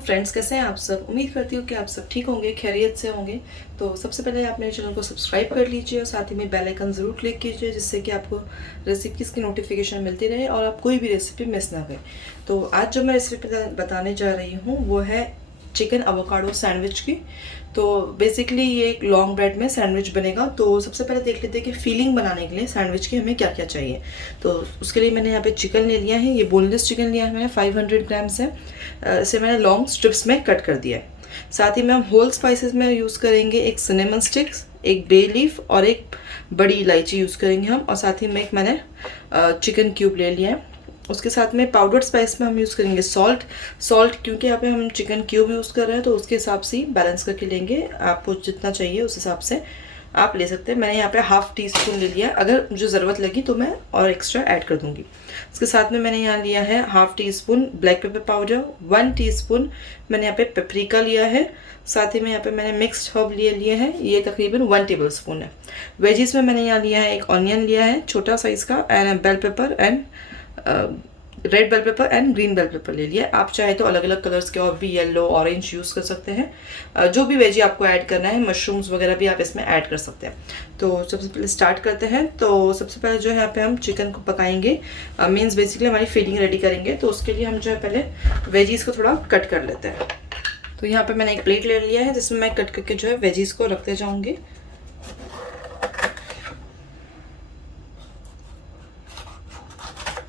Friends, कैसे हैं आप सब। उम्मीद करती हूँ कि आप सब ठीक होंगे, खैरियत से होंगे। तो सबसे पहले आप मेरे चैनल को सब्सक्राइब कर लीजिए और साथ ही में बेल आइकन ज़रूर क्लिक कीजिए, जिससे कि आपको रेसिपीज़ की नोटिफिकेशन मिलती रहे और आप कोई भी रेसिपी मिस ना करें। तो आज जो मैं रेसिपी बताने जा रही हूँ वो है चिकन एवोकाडो सैंडविच की। तो बेसिकली ये एक लॉन्ग ब्रेड में सैंडविच बनेगा। तो सबसे पहले देख लेते हैं कि फीलिंग बनाने के लिए सैंडविच की हमें क्या क्या चाहिए। तो उसके लिए मैंने यहाँ पे चिकन ले लिया है, ये बोनलेस चिकन लिया है मैंने, 500 ग्राम्स है। इसे मैंने लॉन्ग स्ट्रिप्स में कट कर दिया है। साथ ही में हम होल स्पाइसेस में यूज़ करेंगे एक सिनेमन स्टिक्स, एक बे लीफ और एक बड़ी इलायची यूज़ करेंगे हम। और साथ ही में एक मैंने चिकन क्यूब ले लिया है। उसके साथ में पाउडर्ड स्पाइस में हम यूज़ करेंगे सॉल्ट क्योंकि यहाँ पे हम चिकन क्यूब यूज़ कर रहे हैं तो उसके हिसाब से बैलेंस करके लेंगे। आपको जितना चाहिए उस हिसाब से आप ले सकते हैं। मैंने यहाँ पे हाफ टी स्पून ले लिया, अगर मुझे ज़रूरत लगी तो मैं और एक्स्ट्रा ऐड कर दूँगी। इसके साथ में मैंने यहाँ लिया है half tea spoon black pepper powder, 1 teaspoon मैंने यहाँ पे पेपरिका लिया है। साथ ही में यहाँ पे मैंने मिक्स्ड हर्ब लिए हैं, ये तकरीबन 1 टेबल स्पून है। वेजीज में मैंने यहाँ लिया है एक ऑनियन लिया है छोटा साइज़ का, and bell pepper and red bell pepper and green bell pepper ले लिया। आप चाहे तो अलग अलग कलर्स के और भी येलो ऑरेंज यूज़ कर सकते हैं। जो भी वेजी आपको ऐड करना है, मशरूम्स वगैरह भी आप इसमें ऐड कर सकते हैं। तो सबसे पहले स्टार्ट करते हैं। तो सबसे पहले जो है यहाँ पे हम चिकन को पकाएंगे, मीन्स बेसिकली हमारी फीलिंग रेडी करेंगे। तो उसके लिए हम जो है पहले वेजीज़ को थोड़ा कट कर लेते हैं। तो यहाँ पर मैंने एक प्लेट ले लिया है जिसमें मैं कट करके जो है वेजीज़ को रखते जाऊँगी।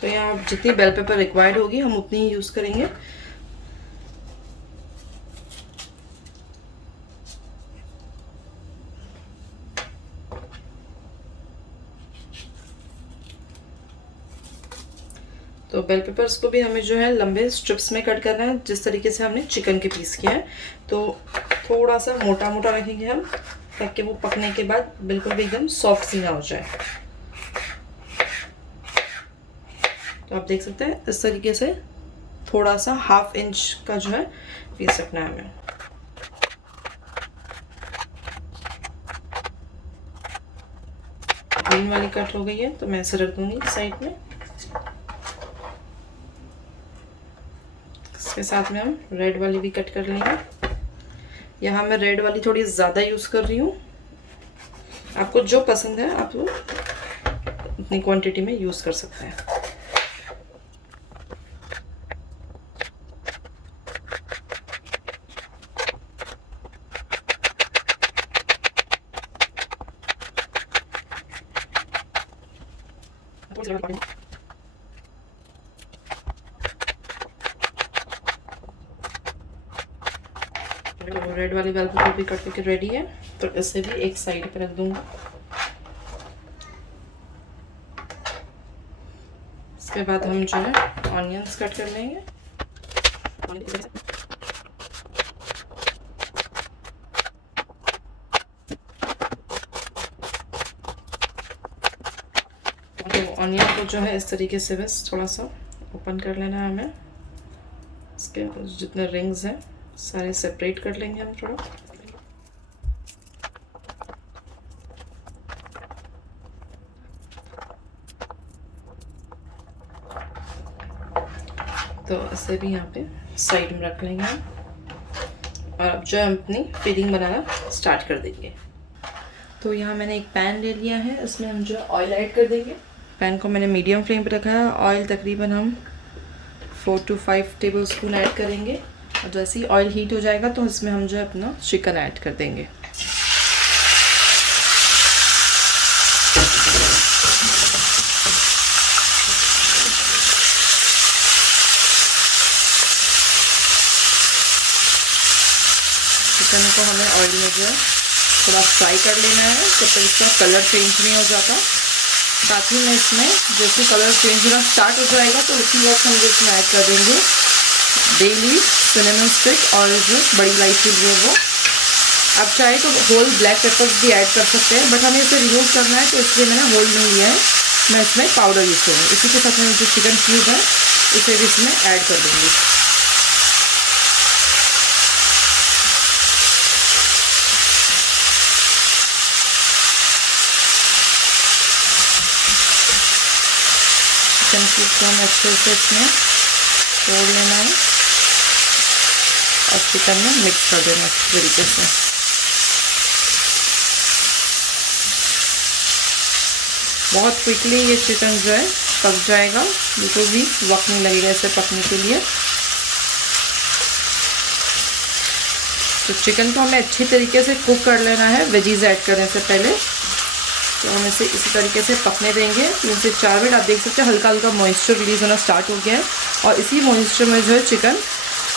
तो यहाँ जितनी बेल पेपर रिक्वायर्ड होगी हम उतनी ही यूज़ करेंगे। तो बेल पेपर्स को भी हमें जो है लंबे स्ट्रिप्स में कट करना है, जिस तरीके से हमने चिकन के पीस किया है। तो थोड़ा सा मोटा मोटा रखेंगे हम, ताकि वो पकने के बाद बिल्कुल भी एकदम सॉफ्ट सी ना हो जाए। तो आप देख सकते हैं इस तरीके से थोड़ा सा 1/2 इंच का जो है पीस रखना है हमें। ग्रीन वाली कट हो गई है तो मैं इसे रख दूंगी साइड में। इसके साथ में हम रेड वाली भी कट कर लेंगे। यहाँ मैं रेड वाली थोड़ी ज़्यादा यूज़ कर रही हूँ। आपको जो पसंद है आप वो उतनी क्वांटिटी में यूज़ कर सकते हैं। रेड वाली बेल पेपर भी कट करके रेडी है, तो इसे भी एक साइड पे रख दूंगा। इसके बाद हम जो है ऑनियंस कट कर लेंगे। तो ऑनियन को जो है इस तरीके से बस थोड़ा सा ओपन कर लेना है हमें। इसके जितने रिंग्स हैं सारे सेपरेट कर लेंगे हम थोड़ा। तो इसे भी यहाँ पे साइड में रख लेंगे हम, और अब जो हम अपनी फिलिंग बनाना स्टार्ट कर देंगे। तो यहाँ मैंने एक पैन ले लिया है, इसमें हम जो ऑयल ऐड कर देंगे। पैन को मैंने मीडियम फ्लेम पे रखा है। ऑयल तकरीबन हम 4 to 5 टेबल स्पून ऐड करेंगे, और जैसे ही ऑयल हीट हो जाएगा तो इसमें हम जो है अपना चिकन ऐड कर देंगे। चिकन को हमें ऑयल में जो है थोड़ा फ्राई कर लेना है जब तक इसका कलर चेंज नहीं हो जाता। साथ ही में इसमें जैसे कलर चेंज होना स्टार्ट हो जाएगा तो उसी वक्त हम इसमें ऐड कर देंगे बे लीफ, सिनेमन स्टिक और जो बड़ी इलायची जो है वो। आप चाहे तो होल ब्लैक पेपर्स भी ऐड कर सकते हैं, बट हमें इसे रिमूव करना है तो इसलिए मैंने होल नहीं लिया है। मैं इसमें पाउडर यूज़ करूँगी। इसी के साथ में जो चिकन क्यूब है इसे भी इसमें ऐड कर दूँगी। चिकन क्यूब को हमें अच्छे से इसमें तोड़ लेना है। और चिकन में मिक्स कर देना अच्छी तरीके से। बहुत क्विकली ये चिकन जो है पक जाएगा, बिल्कुल भी वक्त नहीं लगेगा इसे पकने के लिए। तो चिकन को हमें अच्छी तरीके से कुक कर लेना है वेजीज ऐड करने से पहले। तो हम इसे इसी तरीके से पकने देंगे 3 से 4 मिनट। आप देख सकते हैं हल्का हल्का मॉइस्चर रिलीज होना स्टार्ट हो गया है और इसी मॉइस्चर में जो है चिकन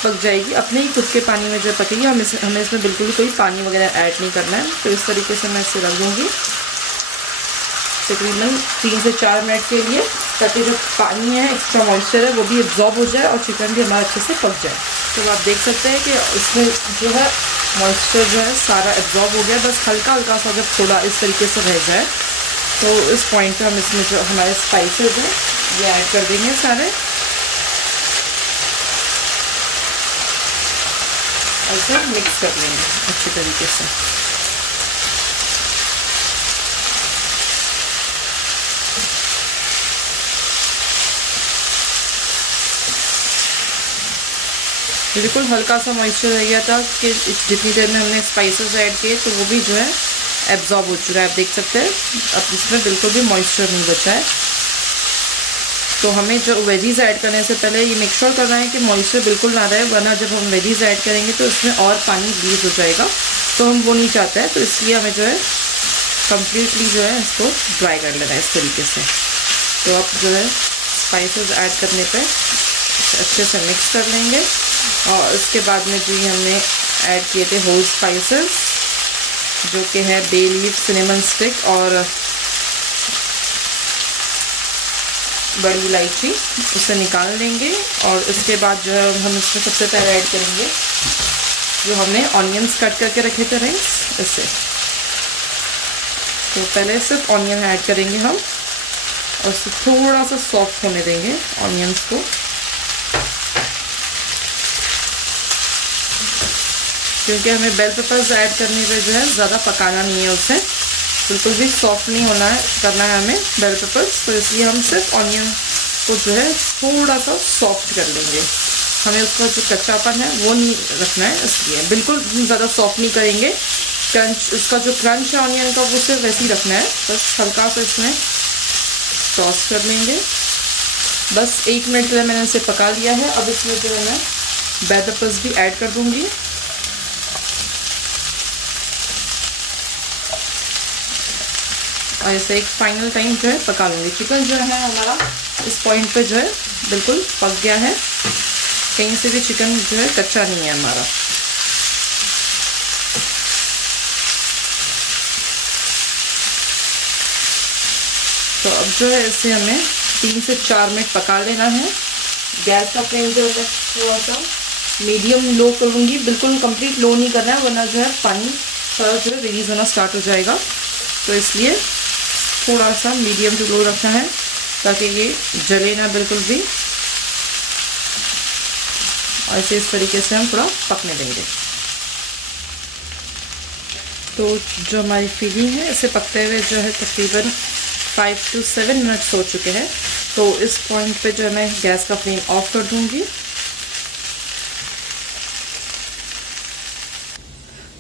पक जाएगी, अपने ही खुद के पानी में जो है पकेगी। हमें इसमें बिल्कुल भी कोई पानी वगैरह ऐड नहीं करना है। तो इस तरीके से मैं इसे रख दूँगी तकरीबन 3 से 4 मिनट के लिए, ताकि जो पानी है, एक्स्ट्रा मॉइस्चर है, वो भी एब्जॉर्ब हो जाए और चिकन भी हमारा अच्छे से पक जाए। तो आप देख सकते हैं कि इसमें जो है मॉइस्चर जो है सारा एब्जॉर्ब हो गया। बस हल्का हल्का सा जब थोड़ा इस तरीके से रह जाए तो इस पॉइंट पे हम इसमें जो हमारे स्पाइसेस हैं ये ऐड कर देंगे सारे। ऐसे मिक्स कर लेंगे अच्छी तरीके से। बिल्कुल हल्का सा मॉइस्चर रह गया था कि जितनी देर में हमने स्पाइसेस ऐड किए तो वो भी जो है एब्जॉर्ब हो चुका है। आप देख सकते हैं अब इसमें बिल्कुल भी मॉइस्चर नहीं बचा है। तो हमें जो वेजीज ऐड करने से पहले ये मेक श्योर करना है कि मॉइस्चर बिल्कुल ना रहे, वरना जब हम वेजीज ऐड करेंगे तो इसमें और पानी रिलीज हो जाएगा, तो हम वो नहीं चाहते हैं। तो इसलिए हमें जो है कम्प्लीटली जो है इसको ड्राई कर लेना है इस तरीके से। तो अब जो है स्पाइसेस ऐड करने पर अच्छे से मिक्स कर लेंगे और इसके बाद में जो हमने ऐड किए थे होल स्पाइसेस जो कि है बे लीफ, सिनेमन स्टिक और बड़ी इलायची, उसे निकाल देंगे। और इसके बाद जो है हम इसमें सबसे पहले ऐड करेंगे जो हमने ऑनियंस कट करके रखे थे राइस, इससे। तो पहले सिर्फ ऑनियन ऐड करेंगे हम और उसको थोड़ा सा सॉफ्ट होने देंगे ऑनियंस को, क्योंकि हमें बेल पेपर्स ऐड करने पे जो है ज़्यादा पकाना नहीं है, उसे बिल्कुल भी सॉफ्ट नहीं होना है, करना है हमें बेल पेपर्स। तो इसलिए हम सिर्फ ऑनियन को जो है थोड़ा सा सॉफ्ट कर लेंगे। हमें उसका जो कच्चापन है वो नहीं रखना है, इसलिए बिल्कुल ज़्यादा सॉफ्ट नहीं करेंगे। क्रंच, इसका जो क्रंच है ऑनियन का वो सिर्फ वैसे ही रखना है, बस हल्का सा इसमें टॉस कर लेंगे। बस 1 मिनट के लिए मैंने इसे पका लिया है। अब इसमें जो है मैं बेल पेपर्स भी ऐड कर दूँगी। और इसे एक फाइनल टाइम जो है पका लूँगी। चिकन जो है हमारा इस पॉइंट पे जो है बिल्कुल पक गया है, कहीं से भी चिकन जो है कच्चा नहीं है हमारा। तो अब जो है इसे हमें 3 से 4 मिनट पका लेना है। गैस का फ्लेम जो है थोड़ा सा मीडियम लो करूँगी, बिल्कुल कंप्लीट लो नहीं करना है, वरना जो है पानी सारा जो है रिलीज होना स्टार्ट हो जाएगा। तो इसलिए थोड़ा सा मीडियम टू लो रखना है ताकि ये जले ना बिल्कुल भी। और इसे इस तरीके से हम थोड़ा पकने देंगे। तो जो हमारी फीलिंग है इसे पकते हुए जो है तकरीबन 5 से 7 मिनट्स हो चुके हैं। तो इस पॉइंट पे जो है मैं गैस का फ्लेम ऑफ कर दूंगी।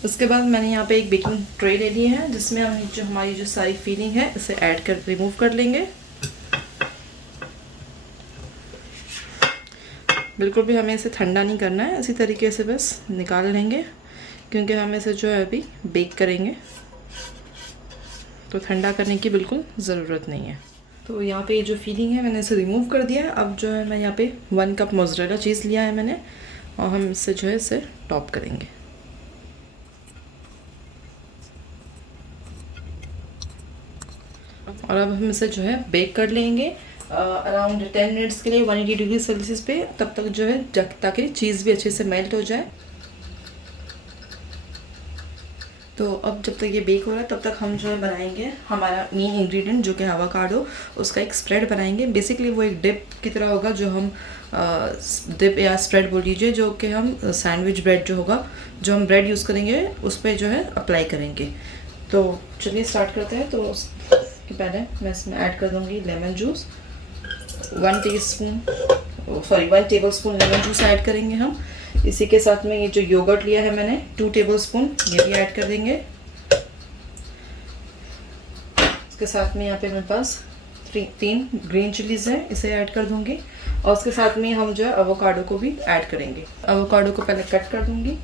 उसके बाद मैंने यहाँ पे एक बेकिंग ट्रे ले ली है जिसमें हम जो हमारी जो सारी फीलिंग है इसे ऐड कर रिमूव कर लेंगे। बिल्कुल भी हमें इसे ठंडा नहीं करना है, इसी तरीके से बस निकाल लेंगे, क्योंकि हम इसे जो है अभी बेक करेंगे, तो ठंडा करने की बिल्कुल ज़रूरत नहीं है। तो यहाँ पे जो फीलिंग है मैंने इसे रिमूव कर दिया है। अब जो है मैं यहाँ पे 1 कप मोज़रेला चीज़ लिया है मैंने, और हम इससे जो है इसे टॉप करेंगे। और अब हम इसे जो है बेक कर लेंगे अराउंड 10 मिनट्स के लिए 180 डिग्री सेल्सियस पे, तब तक जो है ताकि चीज़ भी अच्छे से मेल्ट हो जाए। तो अब जब तक ये बेक हो रहा है तब तक हम जो है बनाएंगे हमारा मेन इंग्रेडिएंट जो कि एवोकाडो, उसका एक स्प्रेड बनाएंगे। बेसिकली वो एक डिप की तरह होगा, जो हम डिप या स्प्रेड बोल लीजिए, जो कि हम सैंडविच ब्रेड जो होगा, जो हम ब्रेड यूज़ करेंगे उस पर जो है अप्लाई करेंगे। तो चलिए स्टार्ट करते हैं। तो उसके पहले मैं इसमें ऐड कर दूँगी lemon juice, 1 table spoon lemon juice add करेंगे हम, इसी के साथ में ये जो योगर्ट लिया है मैंने 2 टेबलस्पून, ये भी ऐड कर देंगे। इसके साथ में यहाँ पे मेरे पास 3 ग्रीन चिलीज हैं, इसे ऐड कर दूंगी। और उसके साथ में हम जो है एवोकाडो को भी ऐड करेंगे। एवोकाडो को पहले कट कर दूंगी।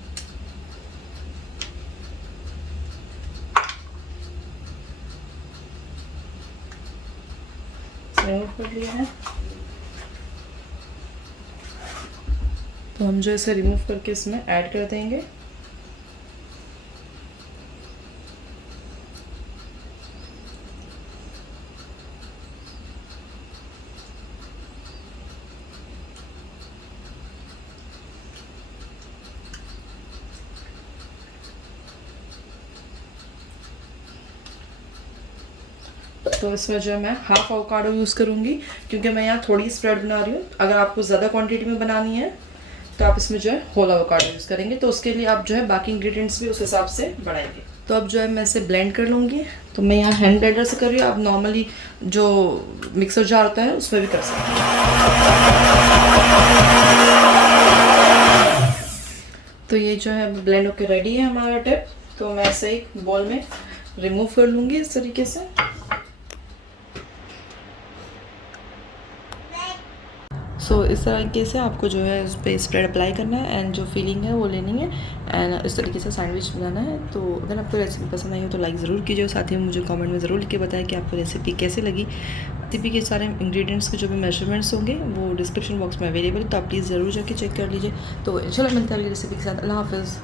रिमूव कर लिया है, तो हम जो इसे रिमूव करके इसमें ऐड कर देंगे। तो इसमें जो है मैं हाफ एवोकाडो यूज़ करूँगी, क्योंकि मैं यहाँ थोड़ी स्प्रेड बना रही हूँ। अगर आपको ज़्यादा क्वांटिटी में बनानी है तो आप इसमें जो है होल एवोकाडो यूज़ करेंगे, तो उसके लिए आप जो है बाकी इंग्रेडिएंट्स भी उस हिसाब से बढ़ाएंगे। तो अब जो है मैं इसे ब्लेंड कर लूँगी। तो मैं यहाँ हैंड ब्लेंडर से कर रही हूँ, आप नॉर्मली जो मिक्सर जार होता है उसमें भी कर सकते हैं। तो ये जो है ब्लेंड होकर रेडी है हमारा टिप। तो मैं ऐसे ही बॉल में रिमूव कर लूँगी इस तरीके से। सो इस तरीके से आपको जो है उस पर स्प्रेड अप्लाई करना है एंड जो फीलिंग है वो लेनी है एंड इस तरीके से सैंडविच बनाना है। तो अगर आपको रेसिपी पसंद आई हो तो लाइक ज़रूर कीजिए, साथ ही मुझे कमेंट में ज़रूर लिख के बताएं कि आपको रेसिपी कैसे लगी। रेसिपी के सारे इंग्रेडिएंट्स के जो भी मेजरमेंट्स होंगे वो डिस्क्रिप्शन बॉक्स में अवेलेबल, तो आप प्लीज़ ज़रूर जाके चेक कर लीजिए। तो चलो मिलते हैं अगली रेसिपी के साथ। अल्लाह हाफ़िज़।